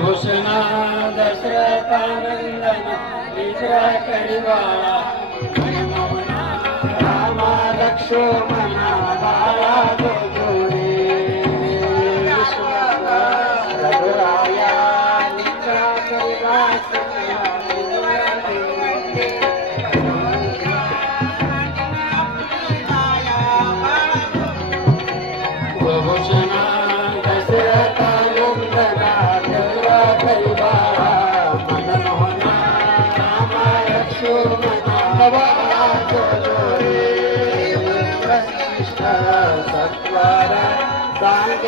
भूषणा दशरथानन्दन विश्वा कणिवा कामालक्षो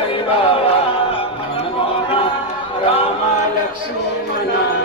करी बाबा। रामा लक्ष्मणा।